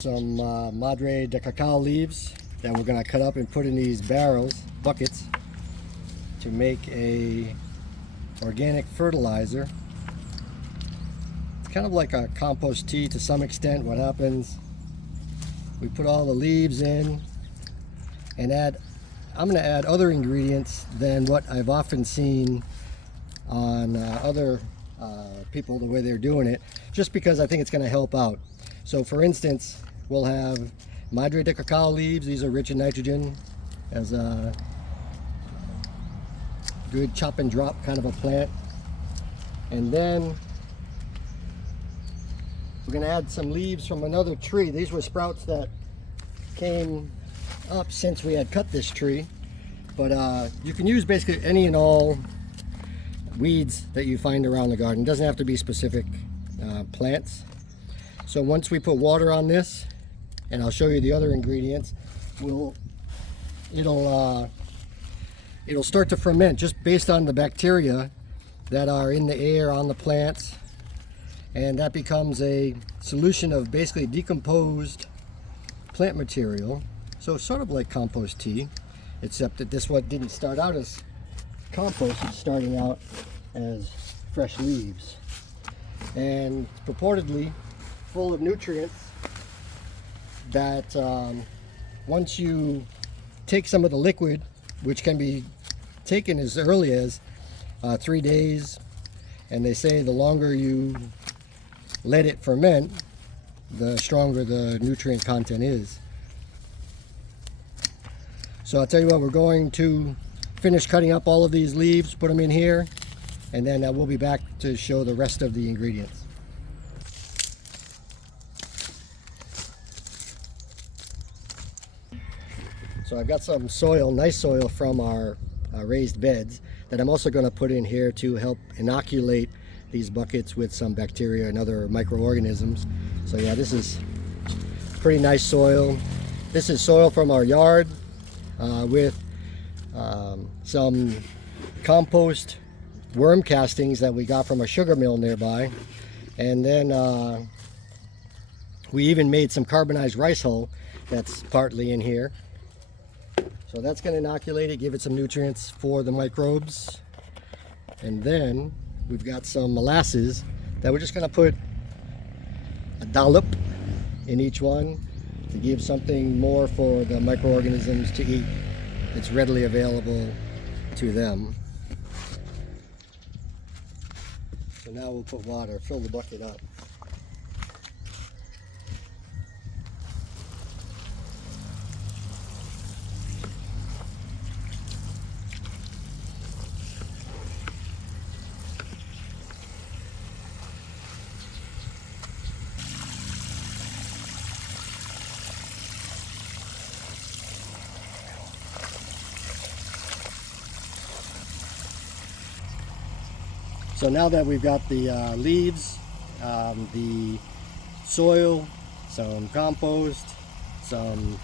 Some madre de cacao leaves that we're going to cut up and put in these buckets, to make a organic fertilizer. It's kind of like a compost tea to some extent. What happens, we put all the leaves in and I'm going to add other ingredients than what I've often seen on other people, the way they're doing it, just because I think it's going to help out. So for instance, we'll have madre de cacao leaves. These are rich in nitrogen, as a good chop and drop kind of a plant. And then we're going to add some leaves from another tree. These were sprouts that came up since we had cut this tree. But you can use basically any and all weeds that you find around the garden. It doesn't have to be specific plants. So once we put water on this, and I'll show you the other ingredients, it'll start to ferment just based on the bacteria that are in the air on the plants, and that becomes a solution of basically decomposed plant material. So it's sort of like compost tea, except that this one didn't start out as compost, it's starting out as fresh leaves, and purportedly full of nutrients that once you take some of the liquid, which can be taken as early as 3 days, and they say the longer you let it ferment, the stronger the nutrient content is. So I'll tell you what, we're going to finish cutting up all of these leaves, put them in here, and then we'll be back to show the rest of the ingredients. So I've got some soil, nice soil from our raised beds, that I'm also going to put in here to help inoculate these buckets with some bacteria and other microorganisms. So yeah, this is pretty nice soil. This is soil from our yard with some compost worm castings that we got from a sugar mill nearby. And then we even made some carbonized rice hull that's partly in here. So that's going to inoculate it, give it some nutrients for the microbes. And then we've got some molasses that we're just going to put a dollop in each one to give something more for the microorganisms to eat. It's readily available to them. So now we'll put water, fill the bucket up. So now that we've got the leaves, the soil, some compost, some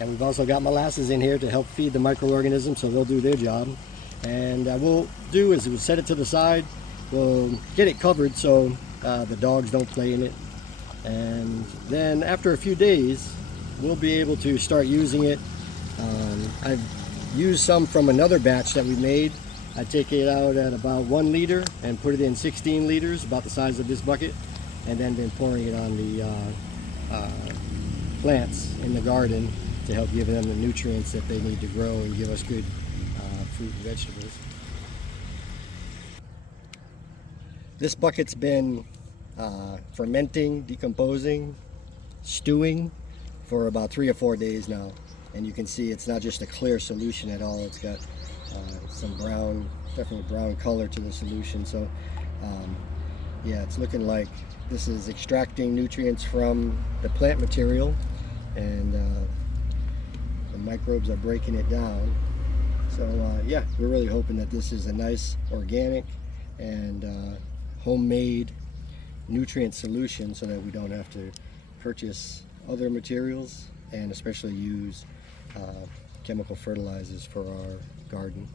and we've also got molasses in here to help feed the microorganisms, so they'll do their job. And we'll do is we'll set it to the side, we'll get it covered so the dogs don't play in it, and then after a few days we'll be able to start using it. I've used some from another batch that we made. I take it out at about 1 liter and put it in 16 liters, about the size of this bucket, and then been pouring it on the plants in the garden to help give them the nutrients that they need to grow and give us good fruit and vegetables. This bucket's been fermenting, decomposing, stewing for about 3 or 4 days now. And you can see it's not just a clear solution at all. It's got some brown, definitely brown color to the solution. So yeah, it's looking like this is extracting nutrients from the plant material, and the microbes are breaking it down. So yeah, we're really hoping that this is a nice organic and homemade nutrient solution, so that we don't have to purchase other materials and especially use chemical fertilizers for our garden.